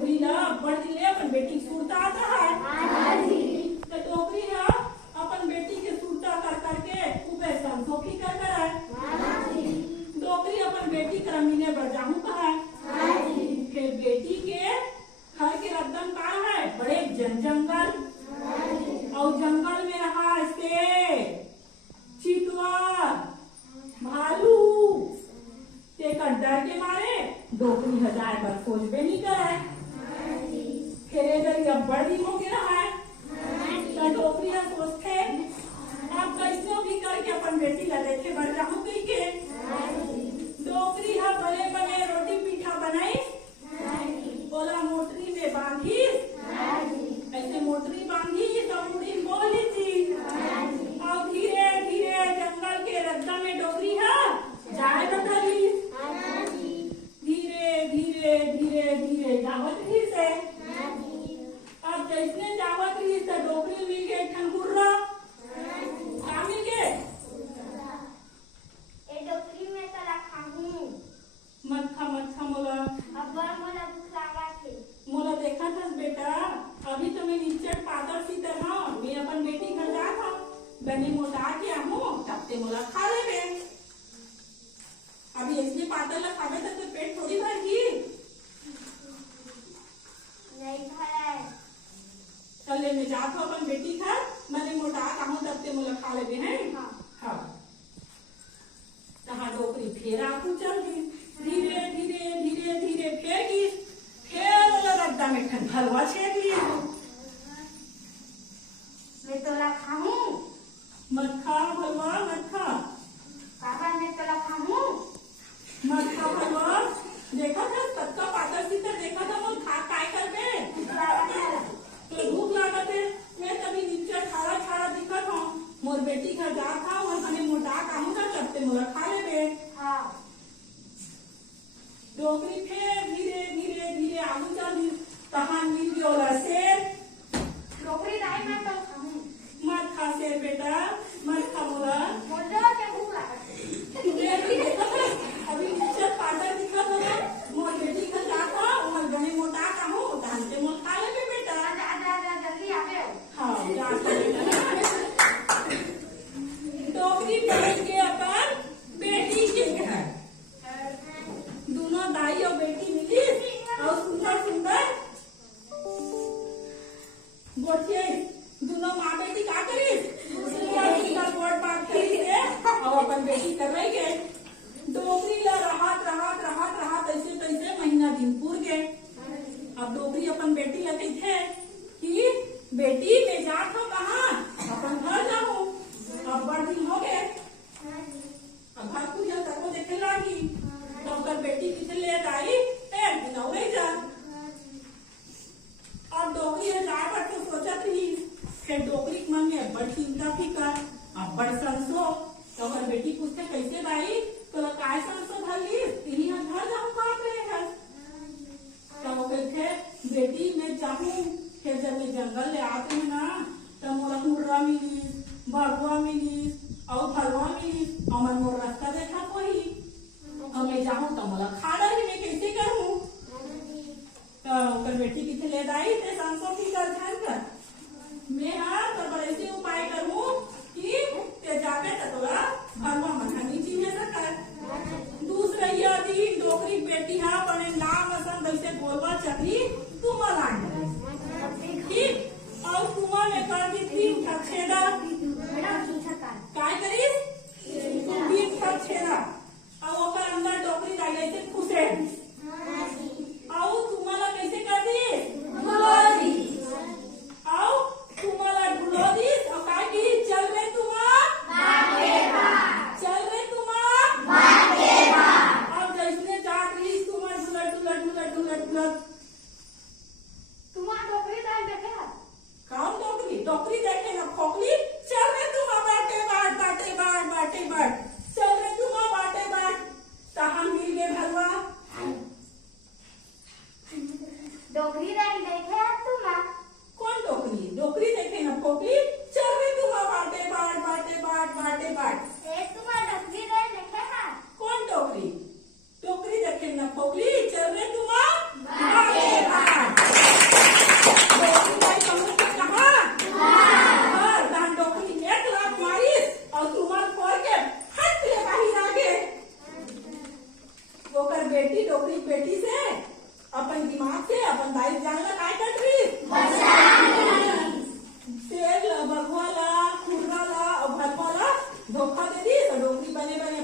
डोकरी ला बड़ दिन ले अपन बेटी के सुरता आता है। हाँ जी। तो डोकरी ला अपन बेटी के सुरता कर करके ऊपर संसोखी कर कर है। हाँ जी। डोकरी अपन बेटी कर मीने बढ़ जाऊं का है। हाँ जी। फिर बेटी के घर के रद्दम का है बड़े जंगल। हाँ जी। और जंगल में रहा शेर, चीतवा, भालू, तेकर डर के मारे डोकरी हजार बार खोजबे नहीं करे। फिर इधर अब बड़ दिन हो गया है तो डोकरी सोचते अब कैसे भी करके अपन बेटी ला देखे बढ़ जाऊं कही के। डोकरी हा बने बने रोटी पीठा बनाई, बोला मोटरी में बांधी, ऐसे मोटरी बांधी तो मुड़ी बोली थी। और धीरे धीरे जंगल के रद्दा में डोकरी हा जाए बदली। धीरे धीरे धीरे धीरे जावत रही से। अब जैसे जावत रही तो डोकरी मिल गए ठनगुर्रा। क्या मिल गए? डोकरी में तो रखा हूँ। मत खा मोला। अब्बा मोला भूख लगा थी। मोला देखा था बेटा, अभी तो मैं नीचे पातर सी तरह मैं अपन बेटी घर जा था, बने मोटा के हूँ तब ते मोला खा ले। अभी इसलिए पातर ला खावे तो पेट थोड़ी भर गई। नहीं भरा। चले मैं जात हूँ अपन बेटी घर, मैंने मोटा कहूँ तब ते मोला खा ले हैं। हाँ तहाँ डोकरी फिर आगू चल गई, धीरे धीरे धीरे धीरे फिर गई, फिर मोला रद्दा में ठन भरवा छेद लिया। मैं तो रखा हूँ। मत खा भरवा मत खा। पापा मैं तो रखा हूँ। मत खा भरवा। देखा था सबका पातर सी तर देखा था वो खा काय कर पे तो भूख लागत है। मैं तभी नीचे खाड़ा खाड़ा दिखत हूँ, मोर बेटी घर जा था और मैंने मोटा कहूँ था तब ते मोला खा ले। हाँ। डोकरी फिर धीरे धीरे धीरे आगू चली, तहाँ मिल गया शेर। डोकरी नहीं मैं तो खाऊं। मत खा शेर बेटा, मत खा मोला। मुझे क्या भूख लगा थी। अभी नीचे पातर दिखा था मोर बेटी घर जाता और गने मोटा कहूँ धानते मोल खा ले बेटा। जल्दी आ गए। हाँ जा बेटा। डोकरी पहुंच गए अपन बेटी के घर। दोनों दाई और बेटी मिली और सुंदर सुंदर बोलिए दोनों माँ बेटी क्या करी बोर्ड बात करी और अपन बेटी कर रही है। डोकरी ला राहत ऐसे तैसे महीना दिन पूर गए। अब डोकरी अपन बेटी ला कहते कि बेटी मैं जात हूँ कहाँ, अपन घर जाऊँ। अब बड़ दिन हो गए, अब घर को जब तक देखे लगी तो कर बेटी किसे ले आई एक दिन हो गई जा। अब डोकरी जाए पर तो सोचा थी, फिर डोकरी के मन में बड़ चिंता फिकर, अब बड़ संसो तो अगर बेटी पूछते कैसे भाई तो काय संसो भर ली इन्हीं घर जाऊँ कहाँ पे घर। तो कहते बेटी मैं जाऊँ। फिर जब मैं जंगल ले आते हैं ना तो मोला मुर्रा मिली, बड़ुआ मिली और भरवा मिली और मैं मोर रास्ता देखा कोई और मैं जाऊँ तो मोला खा डाली, मैं कैसे करूँ। तो बेटी किथे ले आई थे संसो की कर कर मैं हाँ तो बड़े से उपाय करूँ कि ते जाके तोला भरवा मखानी चीज़ें सकर। दूसरा यदि डोकरी बेटी हाँ बने नाम असन वैसे बोलवा चकरी तुमा लाइन ठीक और तुमा में कर दी थी छेड़ा काय करीस बीच का छेड़ा और वो कर अंदर डोकरी डाल ऐसे खुसे और तुम्हारा कैसे कर दी और तुम्हारा ढुलो दी और काय की चल रहे चल रहे अब जैसे जाट रही तुम्हारा ढुलट तुम्हारा डोकरी डाल देखे कौन डोकरी देखे ना खोखली चल रहे तुम बाटे बाट चल रहे तुम बाटे बाट तहाँ मिल गए भरवा। डोकरी डाल देखे तुम कौन डोकरी देखे ना खोखली चल रहे तुम बाटे बाट तुम्हारा डोकरी डाल देखे कौन डोकरी देखे ना खोखली चल रहे तुम बाटे बाट। बेटी से अपन दिमाग से अपन दाई जान ला काय कर रही शेर ला बघवा ला खुर्रा ला और भरवा ला धोखा दे दी तो डोकरी बने बने